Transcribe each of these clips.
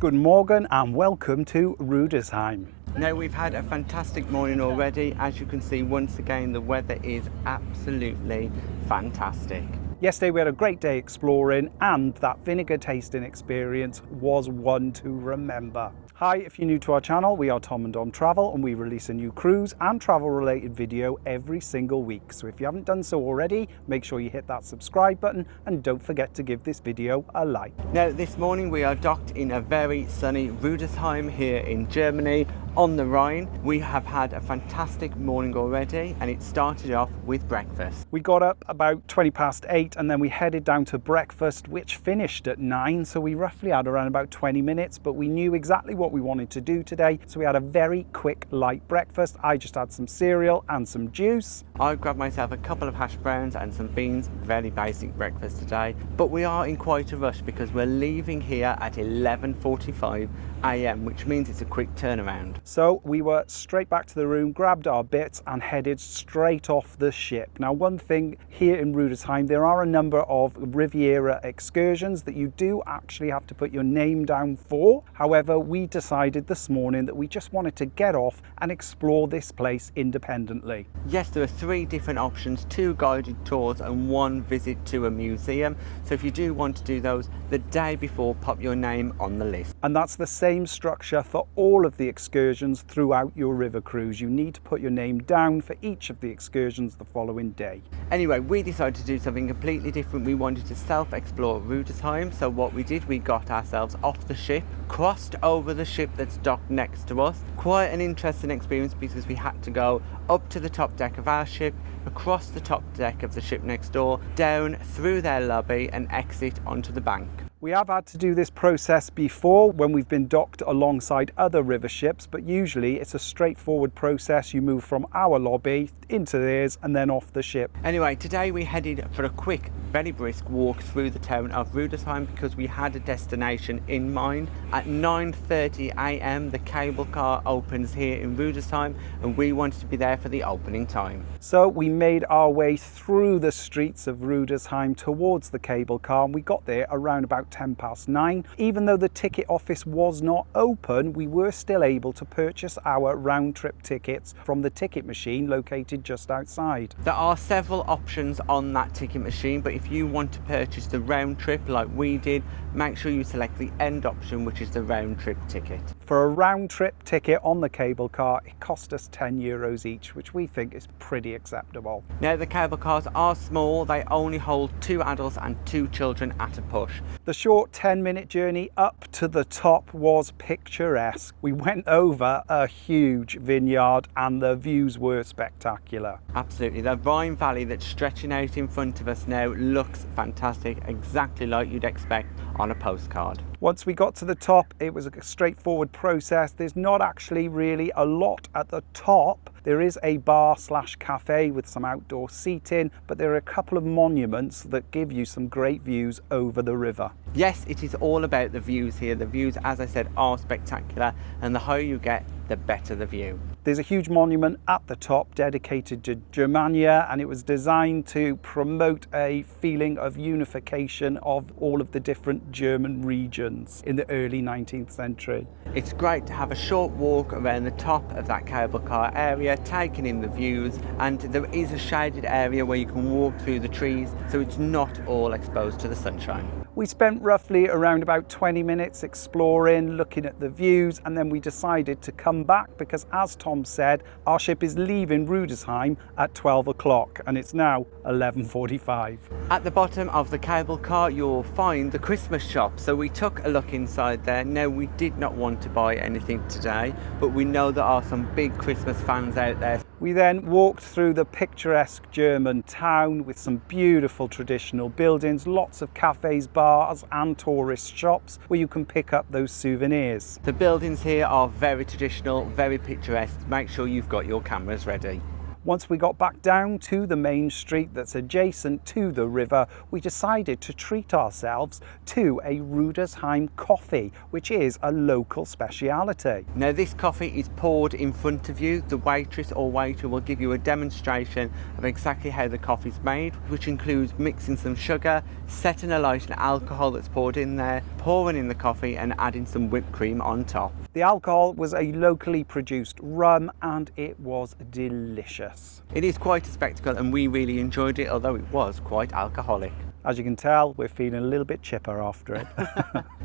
Guten Morgen and welcome to Rudesheim. Now, we've had a fantastic morning already. As you can see, once again, the weather is absolutely fantastic. Yesterday we had a great day exploring and that vinegar tasting experience was one to remember. Hi, if you're new to our channel, we are Tom and Dom Travel and we release a new cruise and travel related video every single week. So if you haven't done so already, make sure you hit that subscribe button and don't forget to give this video a like. Now, this morning we are docked in a very sunny Rudesheim here in Germany on the Rhine. We have had a fantastic morning already and it started off with breakfast. We got up about 20 past 8 and then we headed down to breakfast, which finished at 9. So we roughly had around about 20 minutes, but we knew exactly what we wanted to do today. So we had a very quick light breakfast. I just had some cereal and some juice. I grabbed myself a couple of hash browns and some beans, very basic breakfast today. But we are in quite a rush because we're leaving here at 11:45 AM, which means it's a quick turnaround. So we were straight back to the room, grabbed our bits and headed straight off the ship. Now, one thing here in Rudesheim, there are a number of Riviera excursions that you do actually have to put your name down for. However, we decided this morning that we just wanted to get off and explore this place independently. Yes, there are 3 different options, 2 guided tours and 1 visit to a museum. So if you do want to do those, the day before, pop your name on the list. And that's the same structure for all of the excursions throughout your river cruise. You need to put your name down for each of the excursions the following day. Anyway, we decided to do something completely different. We wanted to self-explore Rudesheim. So what we did, we got ourselves off the ship, crossed over the ship that's docked next to us. Quite an interesting experience because we had to go up to the top deck of our ship, across the top deck of the ship next door, down through their lobby and exit onto the bank. We have had to do this process before when we've been docked alongside other river ships, but usually it's a straightforward process. You move from our lobby into theirs and then off the ship. Anyway, today we headed for a quick, very brisk walk through the town of Rudesheim because we had a destination in mind. At 9:30 AM, the cable car opens here in Rudesheim and we wanted to be there for the opening time. So we made our way through the streets of Rudesheim towards the cable car and we got there around about 10 past 9. Even though the ticket office was not open, we were still able to purchase our round-trip tickets from the ticket machine located just outside. There are several options on that ticket machine, but if you want to purchase the round trip like we did, make sure you select the end option, which is the round trip ticket. For a round-trip ticket on the cable car, it cost us €10 each, which we think is pretty acceptable. Now, the cable cars are small. They only hold 2 adults and 2 children at a push. The short 10-minute journey up to the top was picturesque. We went over a huge vineyard and the views were spectacular. Absolutely. The Rhine Valley that's stretching out in front of us now looks fantastic, exactly like you'd expect on a postcard. Once we got to the top, it was a straightforward process. There's not actually really a lot at the top. There is a bar/cafe with some outdoor seating, but there are a couple of monuments that give you some great views over the river. Yes, it is all about the views here. The views, as I said, are spectacular, and the higher you get, the better the view. There's a huge monument at the top dedicated to Germania, and it was designed to promote a feeling of unification of all of the different German regions in the early 19th century. It's great to have a short walk around the top of that cable car area, taking in the views, and there is a shaded area where you can walk through the trees, so it's not all exposed to the sunshine. We spent roughly around about 20 minutes exploring, looking at the views, and then we decided to come back because, as Tom said, our ship is leaving Rudesheim at 12 o'clock and it's now 11:45. At the bottom of the cable car, you'll find the Christmas shop. So we took a look inside there. Now, we did not want to buy anything today, but we know there are some big Christmas fans out there. We then walked through the picturesque German town with some beautiful traditional buildings, lots of cafes, bars and tourist shops where you can pick up those souvenirs. The buildings here are very traditional, very picturesque. Make sure you've got your cameras ready. Once we got back down to the main street that's adjacent to the river, we decided to treat ourselves to a Rüdesheim Coffee, which is a local speciality. Now this coffee is poured in front of you. The waitress or waiter will give you a demonstration of exactly how the coffee's made, which includes mixing some sugar, setting alight an alcohol that's poured in there, pouring in the coffee and adding some whipped cream on top. The alcohol was a locally produced rum and it was delicious. It is quite a spectacle and we really enjoyed it, although it was quite alcoholic. As you can tell, we're feeling a little bit chipper after it.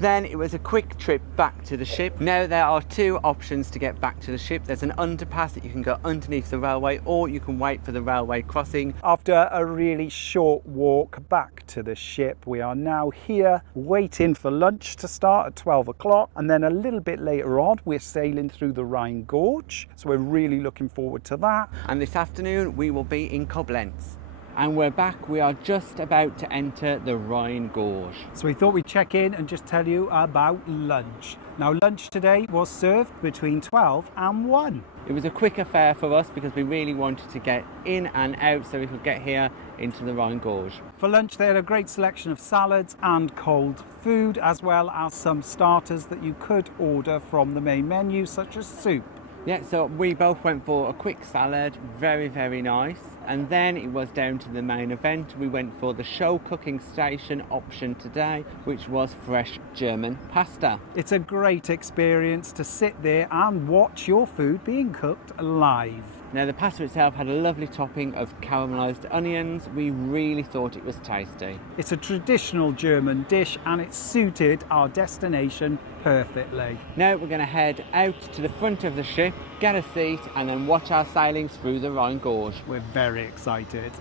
Then it was a quick trip back to the ship. Now there are two options to get back to the ship. There's an underpass that you can go underneath the railway, or you can wait for the railway crossing. After a really short walk back to the ship, we are now here waiting for lunch to start at 12 o'clock. And then a little bit later on, we're sailing through the Rhine Gorge. So we're really looking forward to that. And this afternoon we will be in Koblenz. And we're back. We are just about to enter the Rhine Gorge. So we thought we'd check in and just tell you about lunch. Now lunch today was served between 12 and 1. It was a quick affair for us because we really wanted to get in and out so we could get here into the Rhine Gorge. For lunch they had a great selection of salads and cold food, as well as some starters that you could order from the main menu, such as soup. Yeah, so we both went for a quick salad, very, very nice. And then it was down to the main event. We went for the show cooking station option today, which was fresh German pasta. It's a great experience to sit there and watch your food being cooked live. Now the pasta itself had a lovely topping of caramelised onions. We really thought it was tasty. It's a traditional German dish and it suited our destination perfectly. Now we're going to head out to the front of the ship, get a seat and then watch our sailings through the Rhine Gorge. We're very excited.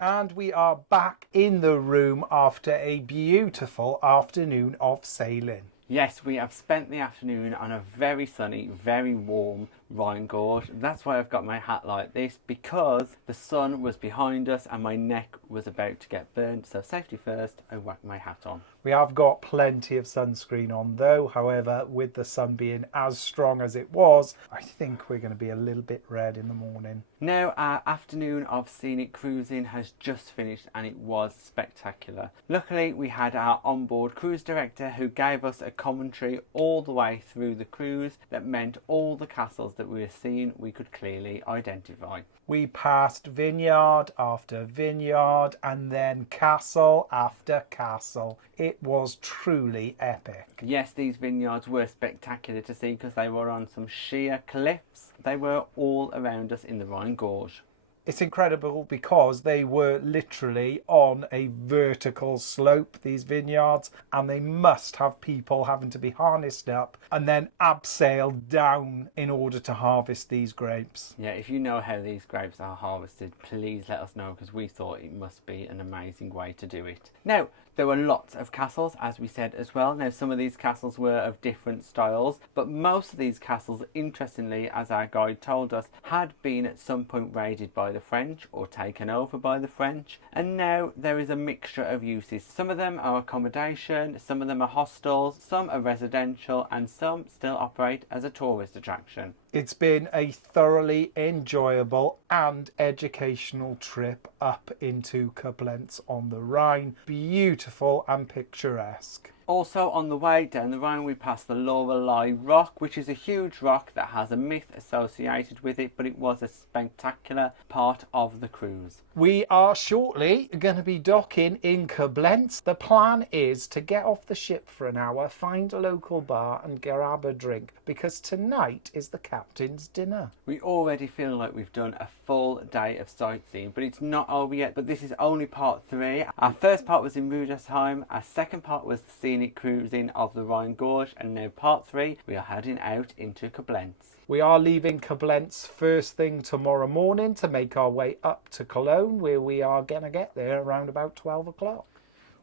And we are back in the room after a beautiful afternoon of sailing. Yes, we have spent the afternoon on a very sunny, very warm Rhine Gorge. That's why I've got my hat like this, because the sun was behind us and my neck was about to get burnt. So safety first, I whacked my hat on. We have got plenty of sunscreen on though. However, with the sun being as strong as it was, I think we're going to be a little bit red in the morning. Now our afternoon of scenic cruising has just finished and it was spectacular. Luckily we had our onboard cruise director who gave us a commentary all the way through the cruise that meant all the castles that we were seeing we could clearly identify. We passed vineyard after vineyard and then castle after castle. It was truly epic. Yes, these vineyards were spectacular to see because they were on some sheer cliffs. They were all around us in the Rhine Gorge. It's incredible because they were literally on a vertical slope, these vineyards, and they must have people having to be harnessed up and then abseiled down in order to harvest these grapes. Yeah, if you know how these grapes are harvested, please let us know because we thought it must be an amazing way to do it. Now, there were lots of castles, as we said as well. Now, some of these castles were of different styles, but most of these castles, interestingly, as our guide told us, had been at some point raided by the French or taken over by the French, and now there is a mixture of uses. Some of them are accommodation, some of them are hostels, some are residential, and some still operate as a tourist attraction. It's been a thoroughly enjoyable and educational trip up into Koblenz on the Rhine. Beautiful and picturesque. Also on the way down the Rhine we passed the Lorelei Rock, which is a huge rock that has a myth associated with it, but it was a spectacular part of the cruise. We are shortly going to be docking in Koblenz. The plan is to get off the ship for an hour, find a local bar and grab a drink, because tonight is the captain's dinner. We already feel like we've done a full day of sightseeing, but it's not over yet. But this is only part 3. Our first part was in Rudesheim, our second part was the scenic cruising of the Rhine Gorge, and now part 3 we are heading out into Koblenz. We are leaving Koblenz first thing tomorrow morning to make our way up to Cologne, where we are going to get there around about 12 o'clock.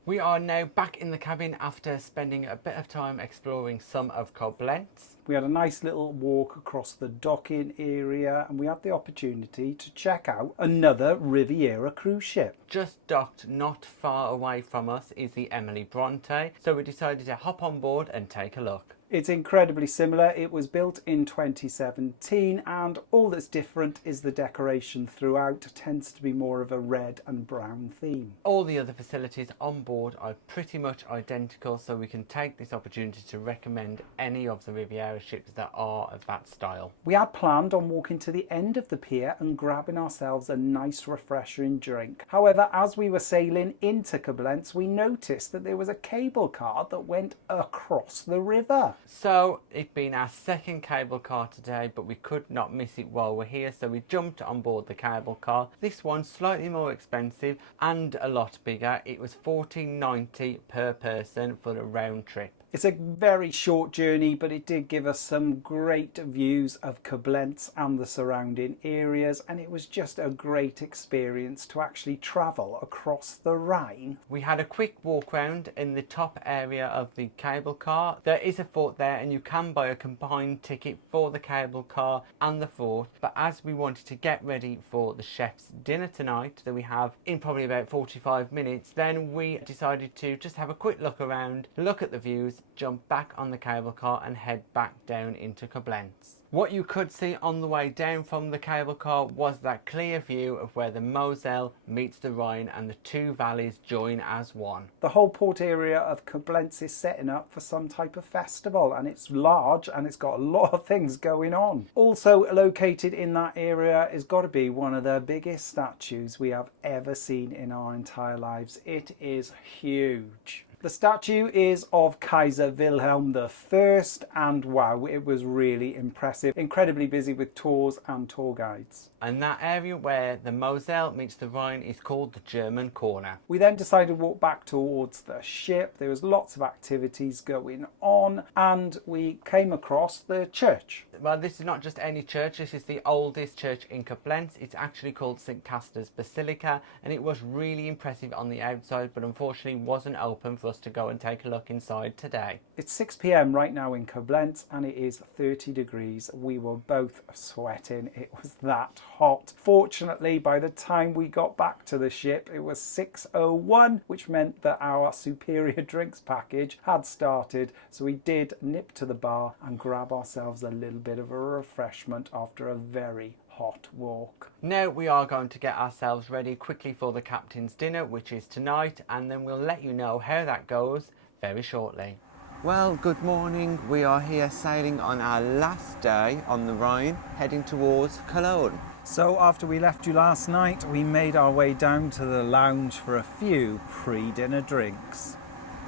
We are now back in the cabin after spending a bit of time exploring some of Koblenz. We had a nice little walk across the docking area, and we had the opportunity to check out another Riviera cruise ship. Just docked not far away from us is the Emily Bronte, so we decided to hop on board and take a look. It's incredibly similar. It was built in 2017, and all that's different is the decoration throughout tends to be more of a red and brown theme. All the other facilities on board are pretty much identical, so we can take this opportunity to recommend any of the Riviera ships that are of that style. We had planned on walking to the end of the pier and grabbing ourselves a nice refreshing drink. However, as we were sailing into Koblenz, we noticed that there was a cable car that went across the river. So it's been our second cable car today, but we could not miss it while we're here, so we jumped on board the cable car. This one's slightly more expensive and a lot bigger. It was $14.90 per person for the round trip. It's a very short journey, but it did give us some great views of Koblenz and the surrounding areas, and it was just a great experience to actually travel across the Rhine. We had a quick walk round in the top area of the cable car. There is a fort there, and you can buy a combined ticket for the cable car and the fort, but as we wanted to get ready for the chef's dinner tonight that we have in probably about 45 minutes, then we decided to just have a quick look around, look at the views, jump back on the cable car and head back down into Koblenz. What you could see on the way down from the cable car was that clear view of where the Moselle meets the Rhine and the two valleys join as one. The whole port area of Koblenz is setting up for some type of festival, and it's large and it's got a lot of things going on. Also located in that area has got to be one of the biggest statues we have ever seen in our entire lives. It is huge. The statue is of Kaiser Wilhelm I, and wow, it was really impressive. Incredibly busy with tours and tour guides. And that area where the Moselle meets the Rhine is called the German Corner. We then decided to walk back towards the ship. There was lots of activities going on, and we came across the church. Well, this is not just any church, this is the oldest church in Koblenz. It's actually called St. Castor's Basilica, and it was really impressive on the outside, but unfortunately wasn't open for us to go and take a look inside today. It's 6 p.m. right now in Koblenz, and it is 30 degrees. We were both sweating. It was that hot. Fortunately, by the time we got back to the ship, it was 6:01, which meant that our superior drinks package had started. So we did nip to the bar and grab ourselves a little bit of a refreshment after a very hot walk. Now we are going to get ourselves ready quickly for the captain's dinner, which is tonight, and then we'll let you know how that goes very shortly. Well, good morning. We are here sailing on our last day on the Rhine, heading towards Cologne. So after we left you last night, we made our way down to the lounge for a few pre-dinner drinks.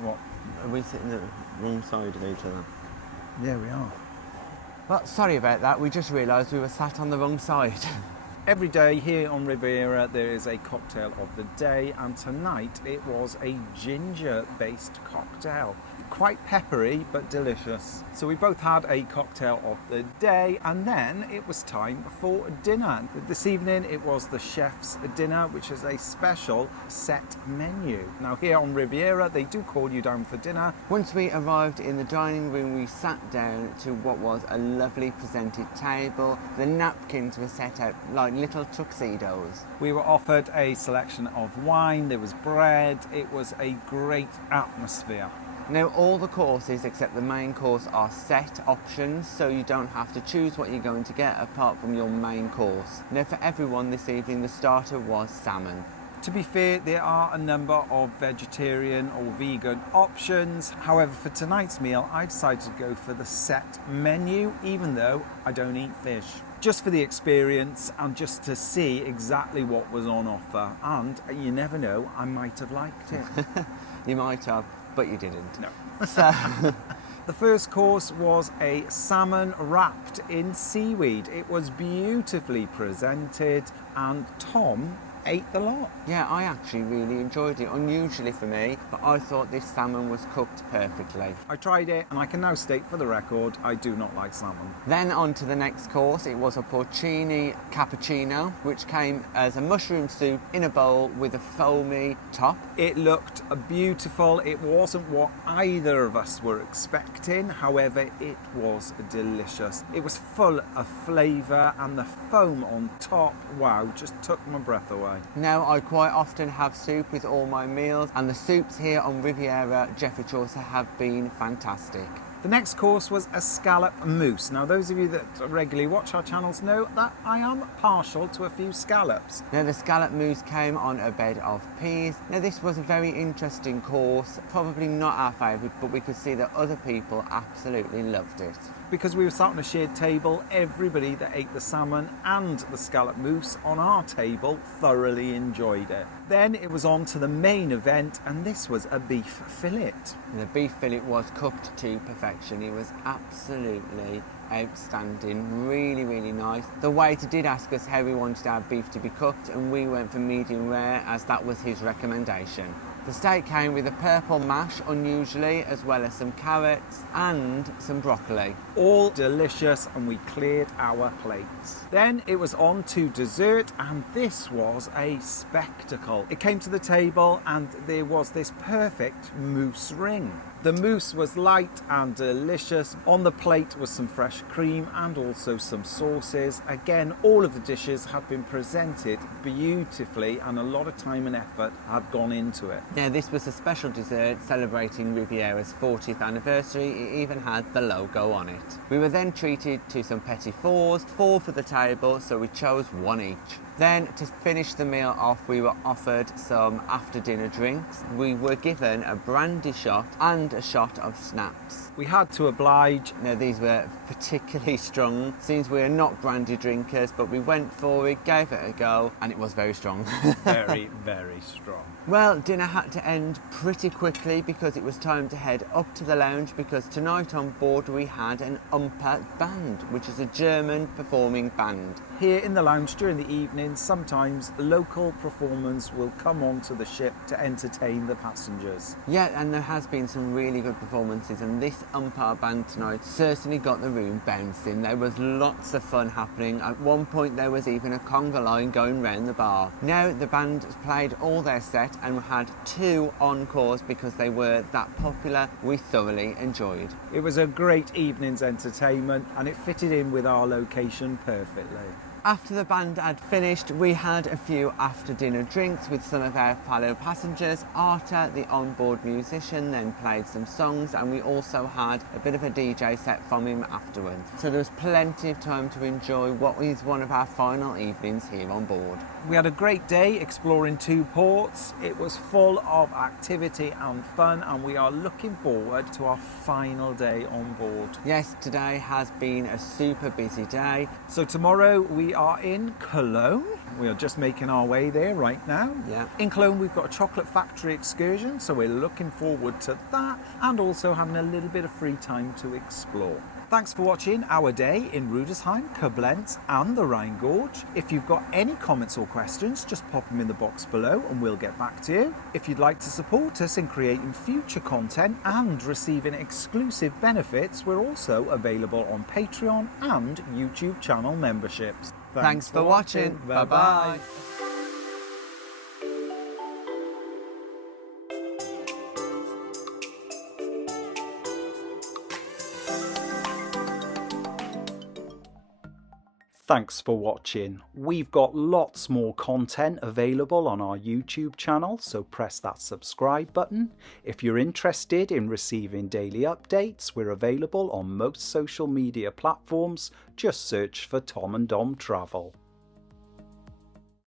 What? Are we sitting the wrong side of each other? Yeah, we are. Well, sorry about that. We just realised we were sat on the wrong side. Every day here on Riviera there is a cocktail of the day, and tonight it was a ginger-based cocktail. Quite peppery but delicious. So we both had a cocktail of the day, and then it was time for dinner. This evening it was the chef's dinner, which is a special set menu. Now here on Riviera they do call you down for dinner. Once we arrived in the dining room, we sat down to what was a lovely presented table. The napkins were set out like little tuxedos. We were offered a selection of wine, there was bread, it was a great atmosphere. Now all the courses except the main course are set options, so you don't have to choose what you're going to get apart from your main course. Now for everyone this evening the starter was salmon. To be fair, there are a number of vegetarian or vegan options. However, for tonight's meal I decided to go for the set menu, even though I don't eat fish. Just for the experience and just to see exactly what was on offer, and you never know, I might have liked it. You might have, but you didn't. No. So the first course was a salmon wrapped in seaweed. It was beautifully presented, and Tom ate the lot. Yeah, I actually really enjoyed it, unusually for me, but I thought this salmon was cooked perfectly. I tried it, and I can now state for the record, I do not like salmon. Then on to the next course. It was a porcini cappuccino, which came as a mushroom soup in a bowl with a foamy top. It looked beautiful. It wasn't what either of us were expecting. However, it was delicious. It was full of flavour, and the foam on top, wow, just took my breath away. Now, I quite often have soup with all my meals, and the soups here on Riviera Geoffrey Chaucer have been fantastic. The next course was a scallop mousse. Now, those of you that regularly watch our channels know that I am partial to a few scallops. Now, the scallop mousse came on a bed of peas. Now, this was a very interesting course, probably not our favourite, but we could see that other people absolutely loved it. Because we were sat on a shared table, everybody that ate the salmon and the scallop mousse on our table thoroughly enjoyed it. Then it was on to the main event, and this was a beef fillet. And the beef fillet was cooked to perfection. It was absolutely outstanding, really, really nice. The waiter did ask us how we wanted our beef to be cooked, and we went for medium rare as that was his recommendation. The steak came with a purple mash, unusually, as well as some carrots and some broccoli. All delicious, and we cleared our plates. Then it was on to dessert, and this was a spectacle. It came to the table, and there was this perfect mousse ring. The mousse was light and delicious. On the plate was some fresh cream and also some sauces. Again, all of the dishes had been presented beautifully, and a lot of time and effort had gone into it. Now, this was a special dessert celebrating Riviera's 40th anniversary. It even had the logo on it. We were then treated to some petit fours, 4 for the table, so we chose 1 each. Then, to finish the meal off, we were offered some after-dinner drinks. We were given a brandy shot and a shot of schnapps. We had to oblige. Now, these were particularly strong, since we are not brandy drinkers, but we went for it, gave it a go, and it was very strong. Very, very strong. Well, dinner had to end pretty quickly because it was time to head up to the lounge, because tonight on board we had an Oompah band, which is a German performing band. Here in the lounge during the evening, sometimes local performers will come onto the ship to entertain the passengers. Yeah, and there has been some really good performances, and this Oompah band tonight certainly got the room bouncing. There was lots of fun happening. At one point there was even a conga line going round the bar. Now the band played all their set and had 2 encores because they were that popular. We thoroughly enjoyed. It was a great evening's entertainment, and it fitted in with our location perfectly. After the band had finished, we had a few after-dinner drinks with some of our fellow passengers. Arta, the onboard musician, then played some songs, and we also had a bit of a DJ set from him afterwards. So there was plenty of time to enjoy what is one of our final evenings here on board. We had a great day exploring 2 ports. It was full of activity and fun, and we are looking forward to our final day on board. Yes, today has been a super busy day. So tomorrow we are in Cologne. We are just making our way there right now. Yeah. In Cologne we've got a chocolate factory excursion, so we're looking forward to that, and also having a little bit of free time to explore. Thanks for watching our day in Rüdesheim, Koblenz and the Rhine Gorge. If you've got any comments or questions, just pop them in the box below and we'll get back to you. If you'd like to support us in creating future content and receiving exclusive benefits, we're also available on Patreon and YouTube channel memberships. Thanks for watching. Bye-bye. Thanks for watching. We've got lots more content available on our YouTube channel, so press that subscribe button. If you're interested in receiving daily updates, we're available on most social media platforms. Just search for Tom and Dom Travel.